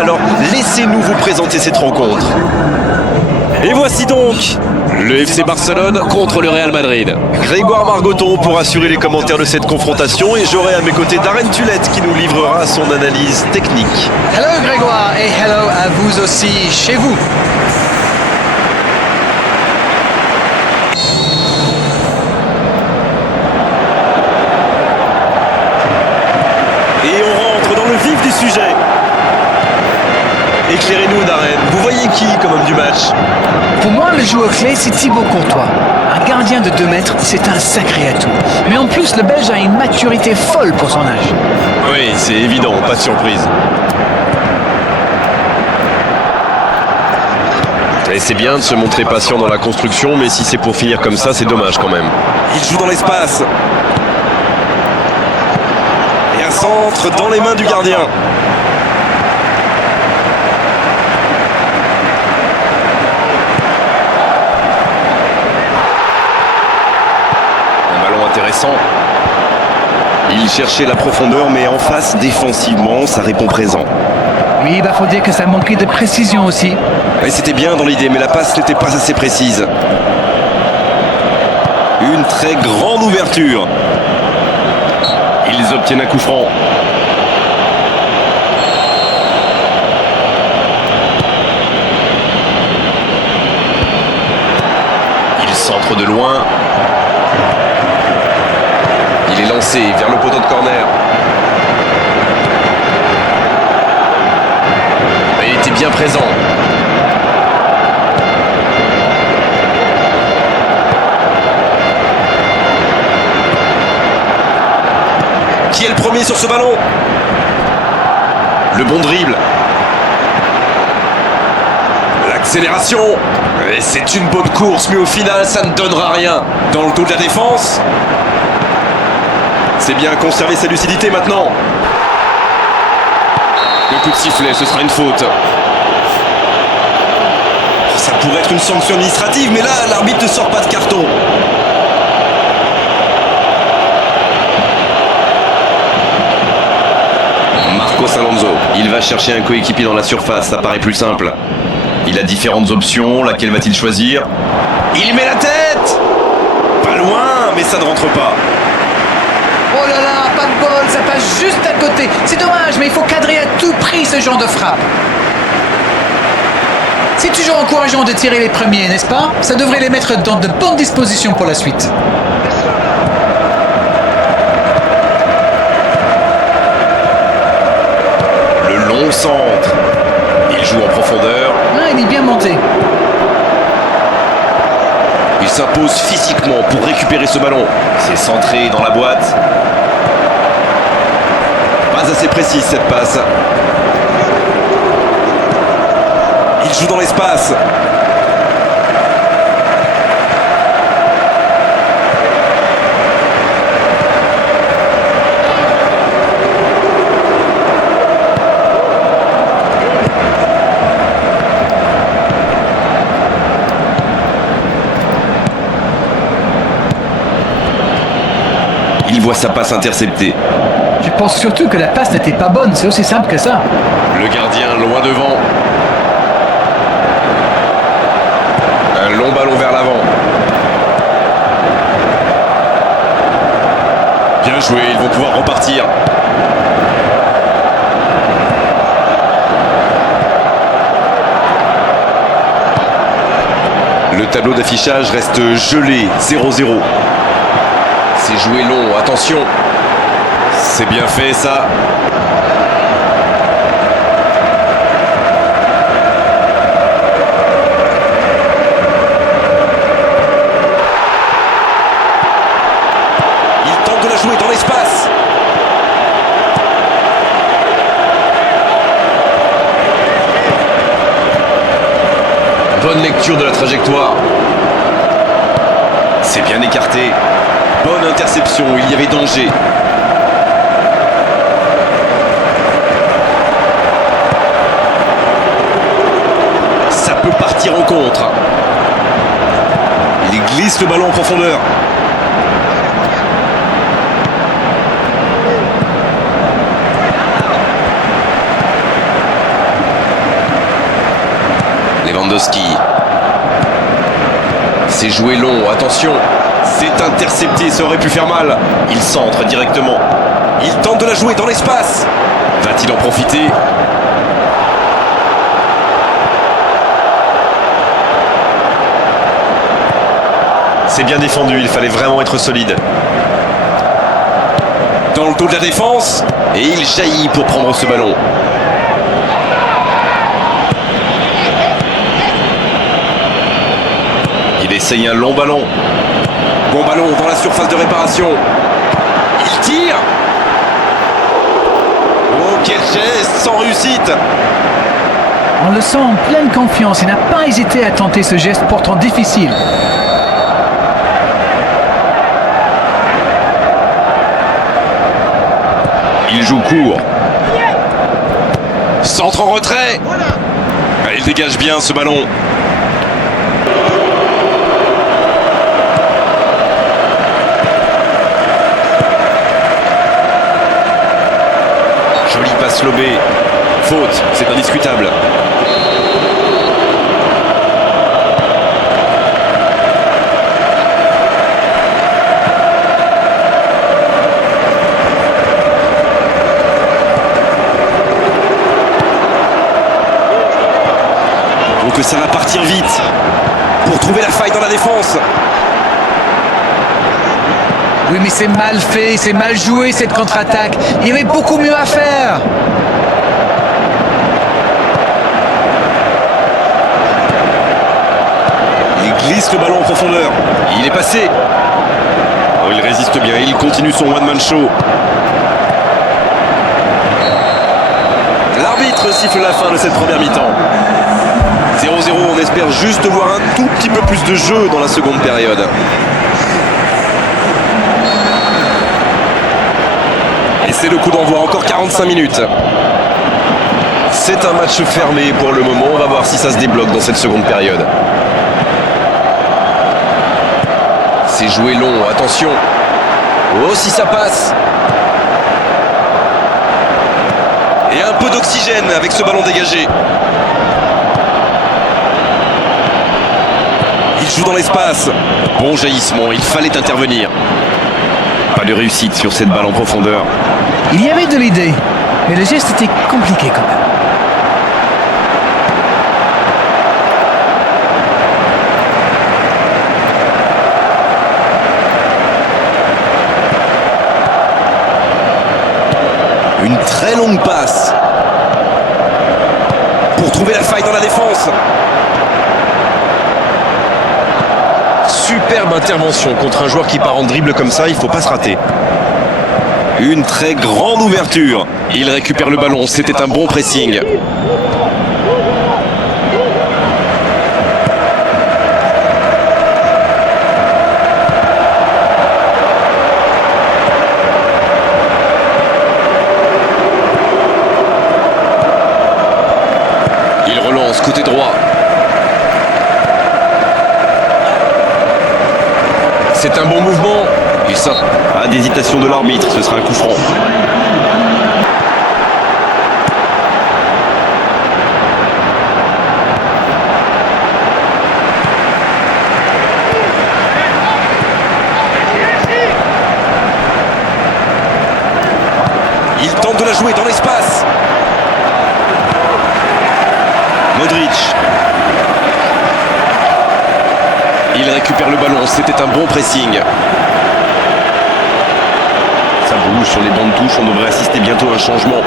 Alors laissez-nous vous présenter cette rencontre. Et voici donc Le FC Barcelone contre le Real Madrid. Grégoire Margoton pour assurer les commentaires de cette confrontation et j'aurai à mes côtés Darren Tulette qui nous livrera son analyse technique. Hello Grégoire et hello à vous aussi chez vous. Et on rentre dans le vif du sujet. Éclairez-nous Darren, vous voyez qui comme homme du match? Pour moi, le joueur clé, c'est Thibaut Courtois. Un gardien de 2 mètres, c'est un sacré atout. Mais en plus, le Belge a une maturité folle pour son âge. Oui, c'est évident, pas de surprise. Et c'est bien de se montrer patient dans la construction, mais si c'est pour finir comme ça, c'est dommage quand même. Il joue dans l'espace. Et un centre dans les mains du gardien. Un ballon intéressant. Il cherchait la profondeur, mais en face, défensivement, ça répond présent. Oui, faut dire que ça manquait de précision aussi. Et c'était bien dans l'idée, mais la passe n'était pas assez précise. Une très grande ouverture. Ils obtiennent un coup franc. Il centre de loin. Il est lancé vers le poteau de corner. Il était bien présent. Qui est le premier sur ce ballon? Le bon dribble. L'accélération. Et c'est une bonne course, mais au final, ça ne donnera rien. Dans le dos de la défense. C'est bien conserver sa lucidité maintenant. Le coup de sifflet, ce sera une faute. Ça pourrait être une sanction administrative, mais là, l'arbitre ne sort pas de carton. Marcos Alonso, il va chercher un coéquipier dans la surface, ça paraît plus simple. Il a différentes options, laquelle va-t-il choisir? Il met la tête! Pas loin, mais ça ne rentre pas. Oh là là, pas de bol, ça passe juste à côté. C'est dommage, mais il faut cadrer à tout prix ce genre de frappe. C'est toujours encourageant de tirer les premiers, n'est-ce pas? Ça devrait les mettre dans de bonnes dispositions pour la suite. Le long centre. Il joue en profondeur. Ah, il est bien monté. Il s'impose physiquement pour récupérer ce ballon. C'est centré dans la boîte. Pas assez précise cette passe. Il joue dans l'espace. Il voit sa passe interceptée. Je pense surtout que la passe n'était pas bonne, c'est aussi simple que ça. Le gardien loin devant. Un long ballon vers l'avant. Bien joué, ils vont pouvoir repartir. Le tableau d'affichage reste gelé, 0-0. C'est joué long, attention. C'est bien fait ça. Il tente de la jouer dans l'espace. Bonne lecture de la trajectoire. C'est bien écarté. Bonne interception, il y avait danger. Ça peut partir en contre. Il glisse le ballon en profondeur. Lewandowski. C'est joué long, attention. C'est intercepté, ça aurait pu faire mal. Il centre directement. Il tente de la jouer dans l'espace. Va-t-il en profiter? C'est bien défendu, il fallait vraiment être solide. Dans le dos de la défense. Et il jaillit pour prendre ce ballon. Il essaye un long ballon. Bon ballon dans la surface de réparation. Il tire. Oh, quel geste, sans réussite. On le sent en pleine confiance et n'a pas hésité à tenter ce geste pourtant difficile. Il joue court. Centre en retrait. Ah, il dégage bien ce ballon. Jolie passe lobée. Faute, c'est indiscutable. Donc ça va partir vite pour trouver la faille dans la défense. Oui, mais c'est mal fait, c'est mal joué cette contre-attaque. Il y avait beaucoup mieux à faire. Il glisse le ballon en profondeur. Il est passé. Oh, il résiste bien, il continue son one-man show. L'arbitre siffle la fin de cette première mi-temps. 0-0, on espère juste voir un tout petit peu plus de jeu dans la seconde période. Et c'est le coup d'envoi, encore 45 minutes. C'est un match fermé pour le moment, on va voir si ça se débloque dans cette seconde période. C'est joué long, attention. Oh, si ça passe. Et un peu d'oxygène avec ce ballon dégagé. Il joue dans l'espace. Bon jaillissement, il fallait intervenir. Pas de réussite sur cette balle en profondeur. Il y avait de l'idée, mais le geste était compliqué quand même. Une très longue passe pour trouver la faille dans la défense. Superbe intervention contre un joueur qui part en dribble comme ça, il ne faut pas se rater. Une très grande ouverture. Il récupère le ballon, c'était un bon pressing. Il relance côté droit. C'est un bon mouvement. Il sort. Ah, d'hésitation de l'arbitre, ce sera un coup franc. Il tente de la jouer dans l'espace. Modric. Il récupère le ballon, c'était un bon pressing. Ça bouge sur les bancs de touche, on devrait assister bientôt à un changement.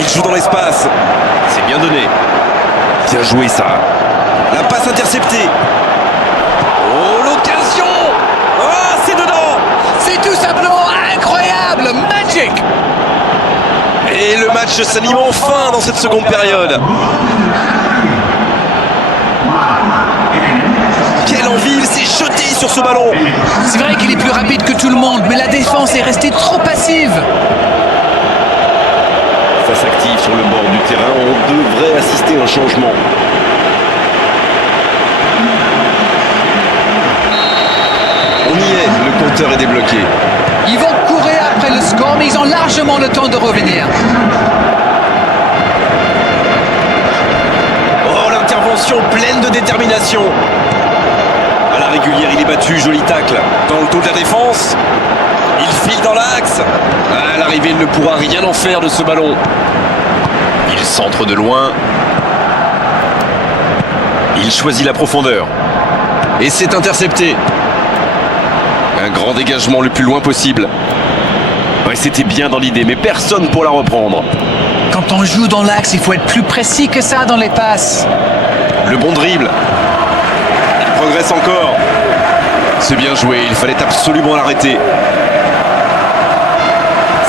Il joue dans l'espace. C'est bien donné. Bien joué ça. La passe interceptée. Oh, l'occasion. Ah, c'est dedans. match s'anime enfin dans cette seconde période. Quelle envie, il s'est jeté sur ce ballon. C'est vrai qu'il est plus rapide que tout le monde, mais la défense est restée trop passive. Ça s'active sur le bord du terrain, on devrait assister à un changement. On y est, le compteur est débloqué. Ils vont courir après le score, mais ils ont largement le temps de revenir. Oh, l'intervention pleine de détermination. À la régulière, il est battu, joli tacle. Dans le dos de la défense, il file dans l'axe. À l'arrivée, il ne pourra rien en faire de ce ballon. Il centre de loin. Il choisit la profondeur. Et c'est intercepté. Un grand dégagement le plus loin possible. Ouais, c'était bien dans l'idée, mais personne pour la reprendre. Quand on joue dans l'axe, il faut être plus précis que ça dans les passes. Le bon dribble. Il progresse encore. C'est bien joué, il fallait absolument l'arrêter.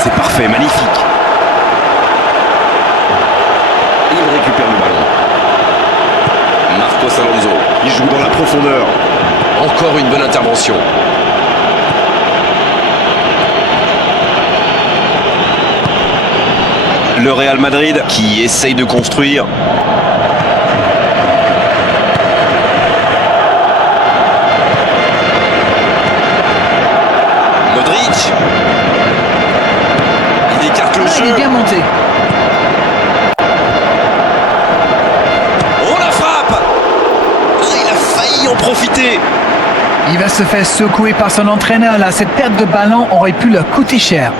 C'est parfait, magnifique. Il récupère le ballon. Marcos Alonso, il joue dans la profondeur. Encore une bonne intervention. Le Real Madrid qui essaye de construire. Modric. Il écarte le Il jeu. est bien monté. Oh, la frappe. Ah, il a failli en profiter. Il va se faire secouer par son entraîneur là. Cette perte de ballon aurait pu leur coûter cher.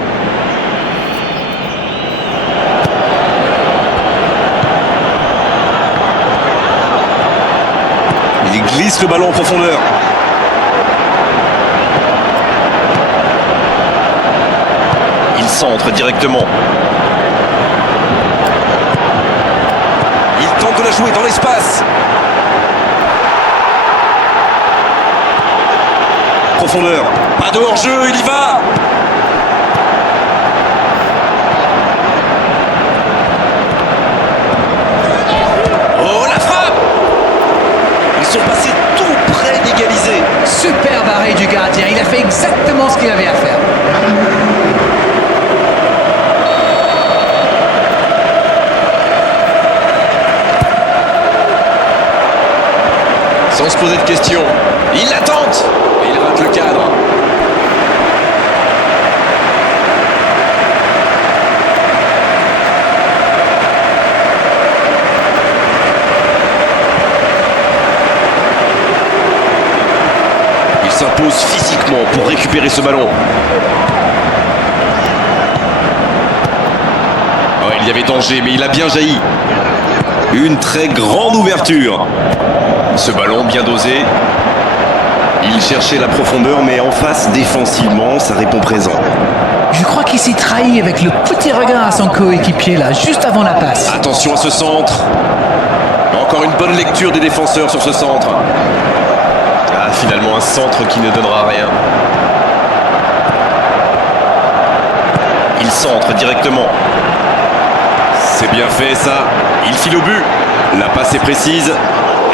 Il glisse le ballon en profondeur. Il centre directement. Il tente de la jouer dans l'espace. Profondeur. Pas de hors-jeu, il y va. Oh, la frappe. Ils sont passés tout près d'égaliser. Superbe arrêt du gardien. Il a fait exactement ce qu'il avait à faire. Sans se poser de questions. Il la tente. Et il rate le cadre. Il s'impose physiquement pour récupérer ce ballon. Oh, il y avait danger, mais il a bien jailli. Une très grande ouverture. Ce ballon bien dosé. Il cherchait la profondeur, mais en face, défensivement, ça répond présent. Je crois qu'il s'est trahi avec le petit regard à son coéquipier là, juste avant la passe. Attention à ce centre. Encore une bonne lecture des défenseurs sur ce centre. Ah, finalement, un centre qui ne donnera rien. Il centre directement. C'est bien fait ça. Il file au but. La passe est précise.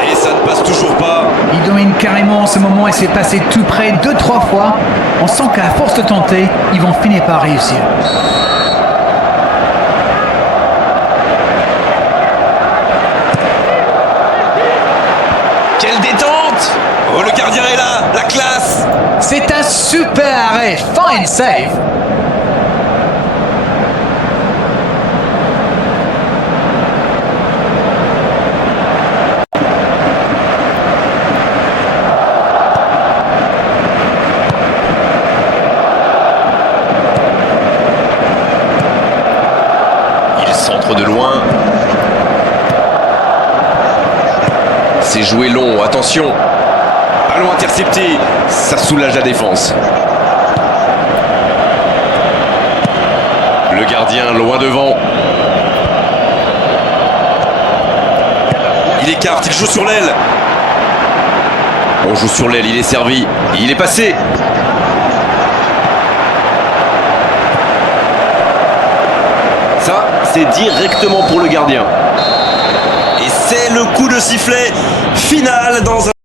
Et ça ne passe toujours pas. Il domine carrément en ce moment et s'est passé tout près 2-3 fois. On sent qu'à force de tenter, ils vont finir par réussir. Quelle détente. Oh, le gardien est là. La classe. C'est un super arrêt. Fine save. De loin. C'est joué long, attention. Ballon intercepté. Ça soulage la défense. Le gardien loin devant. Il écarte, il joue sur l'aile. On joue sur l'aile, il est servi. Il est passé. Ça c'est directement pour le gardien. Et c'est le coup de sifflet final dans un